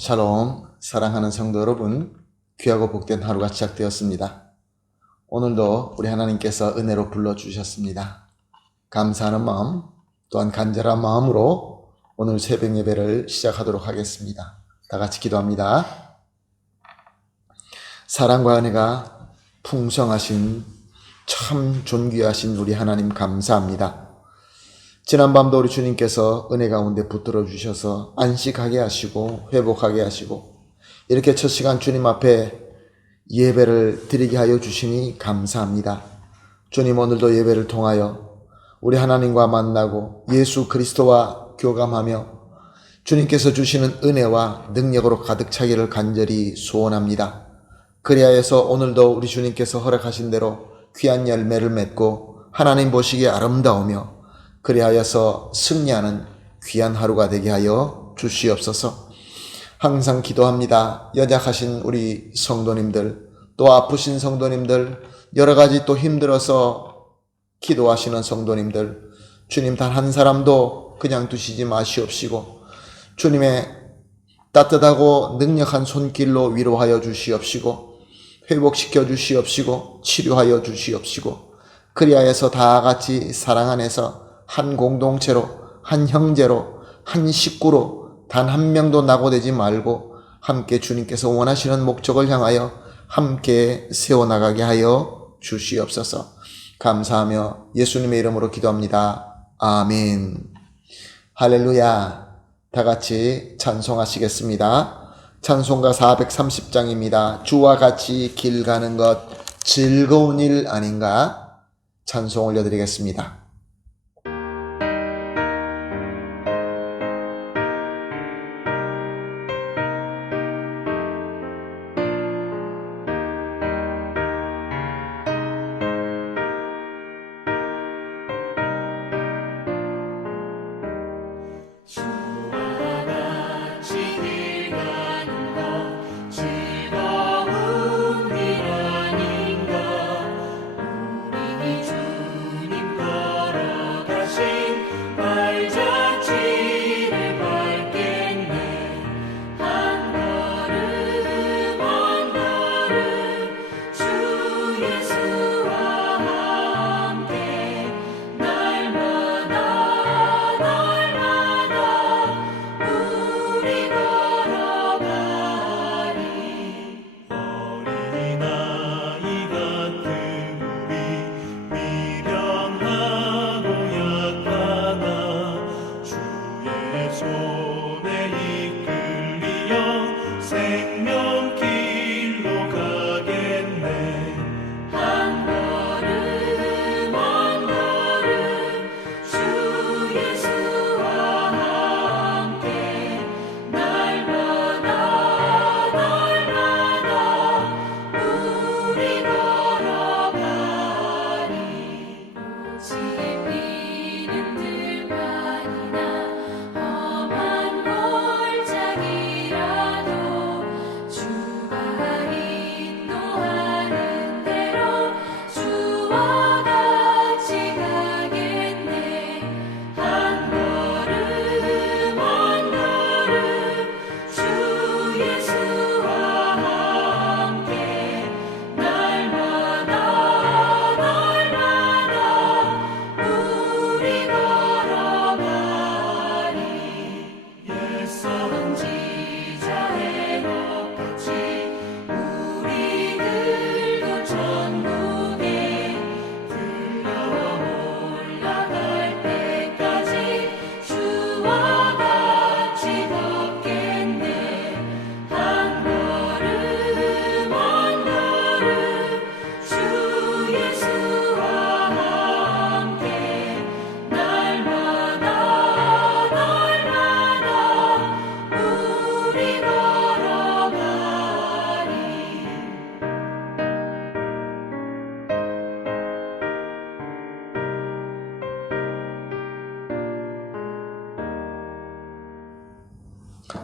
샬롬, 사랑하는 성도 여러분, 귀하고 복된 하루가 시작되었습니다. 오늘도 우리 하나님께서 은혜로 불러주셨습니다. 감사하는 마음, 또한 간절한 마음으로 오늘 새벽 예배를 시작하도록 하겠습니다. 다 같이 기도합니다. 사랑과 은혜가 풍성하신 참 존귀하신 우리 하나님 감사합니다. 지난밤도 우리 주님께서 은혜 가운데 붙들어 주셔서 안식하게 하시고 회복하게 하시고 이렇게 첫 시간 주님 앞에 예배를 드리게 하여 주시니 감사합니다. 주님, 오늘도 예배를 통하여 우리 하나님과 만나고 예수 그리스도와 교감하며 주님께서 주시는 은혜와 능력으로 가득 차기를 간절히 소원합니다. 그리하여서 오늘도 우리 주님께서 허락하신 대로 귀한 열매를 맺고 하나님 보시기에 아름다우며 그리하여서 승리하는 귀한 하루가 되게 하여 주시옵소서. 항상 기도합니다. 연약하신 우리 성도님들, 또 아프신 성도님들, 여러 가지 또 힘들어서 기도하시는 성도님들, 주님 단 한 사람도 그냥 두시지 마시옵시고 주님의 따뜻하고 능력한 손길로 위로하여 주시옵시고 회복시켜 주시옵시고 치료하여 주시옵시고 그리하여서 다 같이 사랑 안에서 한 공동체로, 한 형제로, 한 식구로 단 한 명도 낙오되지 말고 함께 주님께서 원하시는 목적을 향하여 함께 세워나가게 하여 주시옵소서. 감사하며 예수님의 이름으로 기도합니다. 아멘. 할렐루야. 다 같이 찬송하시겠습니다. 찬송가 430장입니다. 주와 같이 길 가는 것 즐거운 일 아닌가? 찬송 올려드리겠습니다.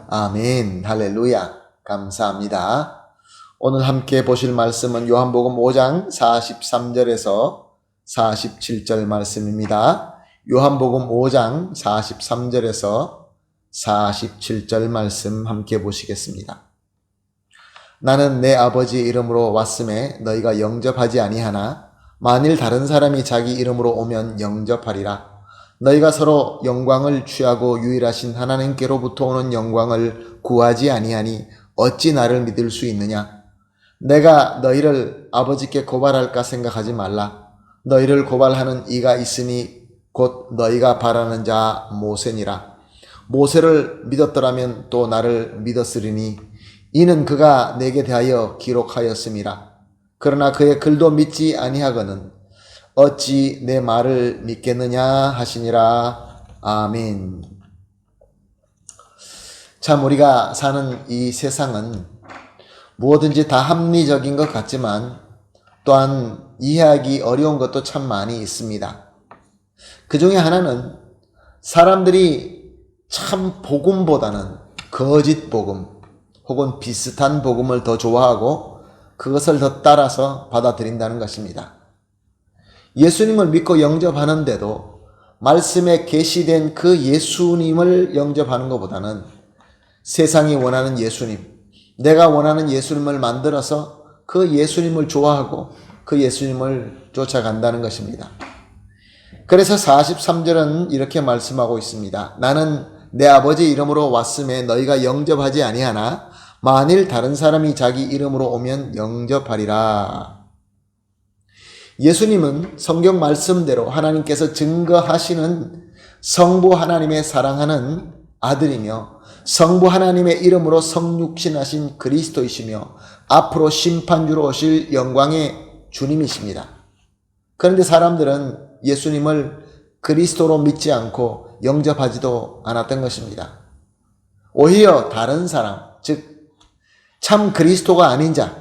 아멘. 할렐루야. 감사합니다. 오늘 함께 보실 말씀은 요한복음 5장 43절에서 47절 말씀입니다. 요한복음 5장 43절에서 47절 말씀 함께 보시겠습니다. 나는 내 아버지 이름으로 왔음에 너희가 영접하지 아니하나 만일 다른 사람이 자기 이름으로 오면 영접하리라. 너희가 서로 영광을 취하고 유일하신 하나님께로부터 오는 영광을 구하지 아니하니 어찌 나를 믿을 수 있느냐? 내가 너희를 아버지께 고발할까 생각하지 말라. 너희를 고발하는 이가 있으니 곧 너희가 바라는 자 모세니라. 모세를 믿었더라면 또 나를 믿었으리니 이는 그가 내게 대하여 기록하였음이라. 그러나 그의 글도 믿지 아니하거든 어찌 내 말을 믿겠느냐 하시니라. 아멘. 참 우리가 사는 이 세상은 무엇든지 다 합리적인 것 같지만 또한 이해하기 어려운 것도 참 많이 있습니다. 그 중에 하나는 사람들이 참 복음보다는 거짓 복음 혹은 비슷한 복음을 더 좋아하고 그것을 더 따라서 받아들인다는 것입니다. 예수님을 믿고 영접하는데도 말씀에 계시된 그 예수님을 영접하는 것보다는 세상이 원하는 예수님, 내가 원하는 예수님을 만들어서 그 예수님을 좋아하고 그 예수님을 쫓아간다는 것입니다. 그래서 43절은 이렇게 말씀하고 있습니다. 나는 내 아버지 이름으로 왔음에 너희가 영접하지 아니하나 만일 다른 사람이 자기 이름으로 오면 영접하리라. 예수님은 성경 말씀대로 하나님께서 증거하시는 성부 하나님의 사랑하는 아들이며 성부 하나님의 이름으로 성육신하신 그리스도이시며 앞으로 심판주로 오실 영광의 주님이십니다. 그런데 사람들은 예수님을 그리스도로 믿지 않고 영접하지도 않았던 것입니다. 오히려 다른 사람, 즉 참 그리스도가 아닌 자,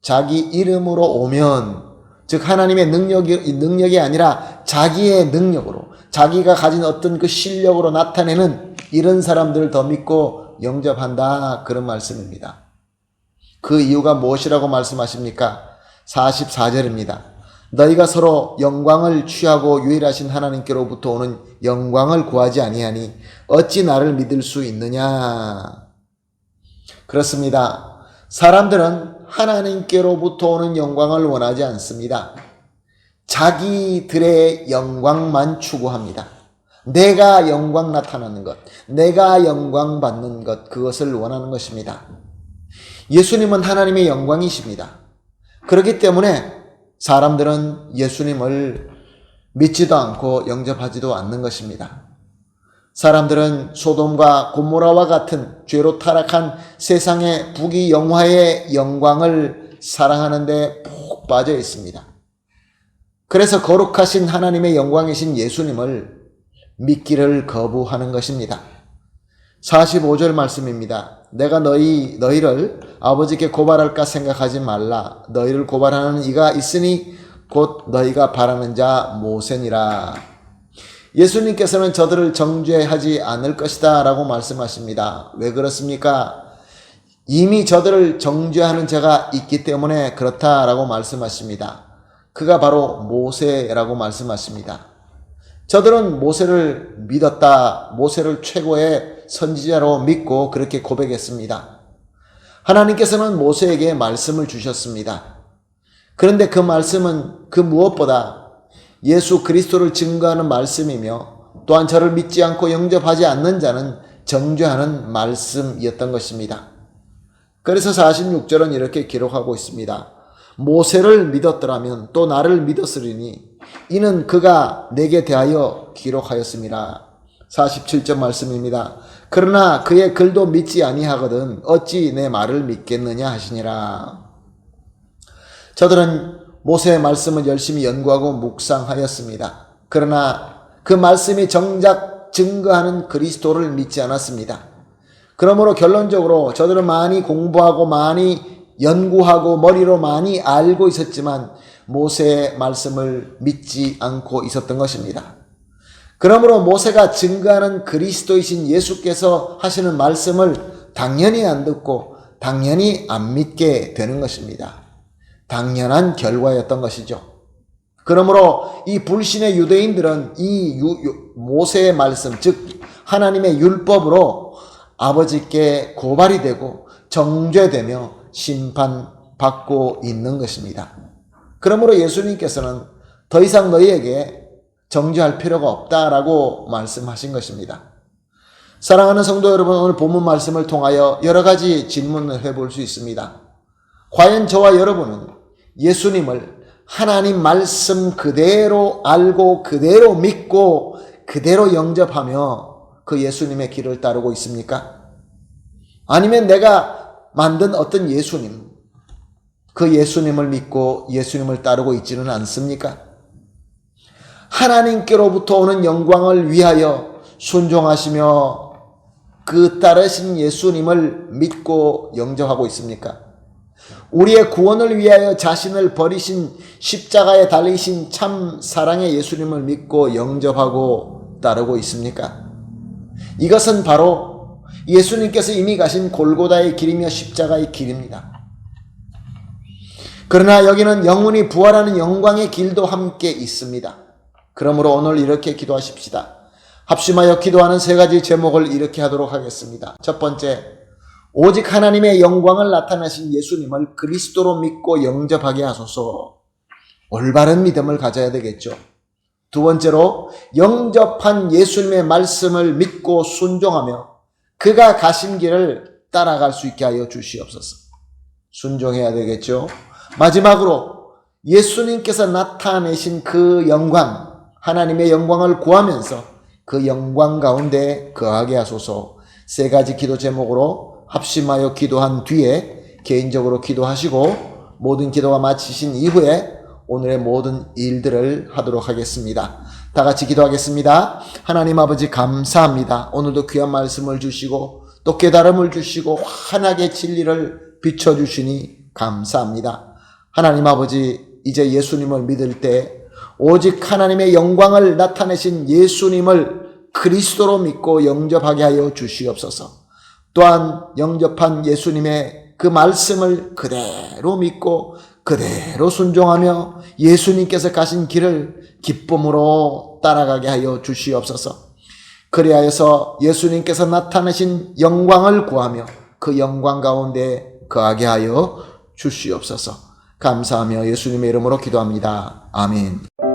자기 이름으로 오면, 즉 하나님의 능력이 아니라 자기의 능력으로, 자기가 가진 어떤 그 실력으로 나타내는 이런 사람들을 더 믿고 영접한다, 그런 말씀입니다. 그 이유가 무엇이라고 말씀하십니까? 44절입니다. 너희가 서로 영광을 취하고 유일하신 하나님께로부터 오는 영광을 구하지 아니하니 어찌 나를 믿을 수 있느냐? 그렇습니다. 사람들은 하나님께로부터 오는 영광을 원하지 않습니다. 자기들의 영광만 추구합니다. 내가 영광 나타나는 것, 내가 영광 받는 것, 그것을 원하는 것입니다. 예수님은 하나님의 영광이십니다. 그렇기 때문에 사람들은 예수님을 믿지도 않고 영접하지도 않는 것입니다. 사람들은 소돔과 고모라와 같은 죄로 타락한 세상의 부귀영화의 영광을 사랑하는데 푹 빠져 있습니다. 그래서 거룩하신 하나님의 영광이신 예수님을 믿기를 거부하는 것입니다. 45절 말씀입니다. 내가 너희를 아버지께 고발할까 생각하지 말라. 너희를 고발하는 이가 있으니 곧 너희가 바라는 자 모세니라. 예수님께서는 저들을 정죄하지 않을 것이다 라고 말씀하십니다. 왜 그렇습니까? 이미 저들을 정죄하는 자가 있기 때문에 그렇다라고 말씀하십니다. 그가 바로 모세라고 말씀하십니다. 저들은 모세를 믿었다. 모세를 최고의 선지자로 믿고 그렇게 고백했습니다. 하나님께서는 모세에게 말씀을 주셨습니다. 그런데 그 말씀은 그 무엇보다 예수 그리스도를 증거하는 말씀이며 또한 저를 믿지 않고 영접하지 않는 자는 정죄하는 말씀이었던 것입니다. 그래서 46절은 이렇게 기록하고 있습니다. 모세를 믿었더라면 또 나를 믿었으리니 이는 그가 내게 대하여 기록하였음이라. 47절 말씀입니다. 그러나 그의 글도 믿지 아니하거든 어찌 내 말을 믿겠느냐 하시니라. 저들은 모세의 말씀을 열심히 연구하고 묵상하였습니다. 그러나 그 말씀이 정작 증거하는 그리스도를 믿지 않았습니다. 그러므로 결론적으로 저들은 많이 공부하고 많이 연구하고 머리로 많이 알고 있었지만 모세의 말씀을 믿지 않고 있었던 것입니다. 그러므로 모세가 증거하는 그리스도이신 예수께서 하시는 말씀을 당연히 안 듣고 당연히 안 믿게 되는 것입니다. 당연한 결과였던 것이죠. 그러므로 이 불신의 유대인들은 이 모세의 말씀, 즉 하나님의 율법으로 아버지께 고발이 되고 정죄되며 심판받고 있는 것입니다. 그러므로 예수님께서는 더 이상 너희에게 정죄할 필요가 없다라고 말씀하신 것입니다. 사랑하는 성도 여러분, 오늘 본문 말씀을 통하여 여러 가지 질문을 해볼 수 있습니다. 과연 저와 여러분은 예수님을 하나님 말씀 그대로 알고 그대로 믿고 그대로 영접하며 그 예수님의 길을 따르고 있습니까? 아니면 내가 만든 어떤 예수님, 그 예수님을 믿고 예수님을 따르고 있지는 않습니까? 하나님께로부터 오는 영광을 위하여 순종하시며 그 따르신 예수님을 믿고 영접하고 있습니까? 우리의 구원을 위하여 자신을 버리신 십자가에 달리신 참 사랑의 예수님을 믿고 영접하고 따르고 있습니까? 이것은 바로 예수님께서 이미 가신 골고다의 길이며 십자가의 길입니다. 그러나 여기는 영원히 부활하는 영광의 길도 함께 있습니다. 그러므로 오늘 이렇게 기도하십시다. 합심하여 기도하는 세 가지 제목을 이렇게 하도록 하겠습니다. 첫 번째, 오직 하나님의 영광을 나타내신 예수님을 그리스도로 믿고 영접하게 하소서. 올바른 믿음을 가져야 되겠죠. 두 번째로, 영접한 예수님의 말씀을 믿고 순종하며 그가 가신 길을 따라갈 수 있게 하여 주시옵소서. 순종해야 되겠죠. 마지막으로 예수님께서 나타내신 그 영광, 하나님의 영광을 구하면서 그 영광 가운데 거하게 하소서. 세 가지 기도 제목으로 합심하여 기도한 뒤에 개인적으로 기도하시고 모든 기도가 마치신 이후에 오늘의 모든 일들을 하도록 하겠습니다. 다 같이 기도하겠습니다. 하나님 아버지 감사합니다. 오늘도 귀한 말씀을 주시고 또 깨달음을 주시고 환하게 진리를 비춰주시니 감사합니다. 하나님 아버지, 이제 예수님을 믿을 때 오직 하나님의 영광을 나타내신 예수님을 그리스도로 믿고 영접하게 하여 주시옵소서. 또한 영접한 예수님의 그 말씀을 그대로 믿고 그대로 순종하며 예수님께서 가신 길을 기쁨으로 따라가게 하여 주시옵소서. 그리하여서 예수님께서 나타내신 영광을 구하며 그 영광 가운데 거하게 하여 주시옵소서. 감사하며 예수님의 이름으로 기도합니다. 아멘.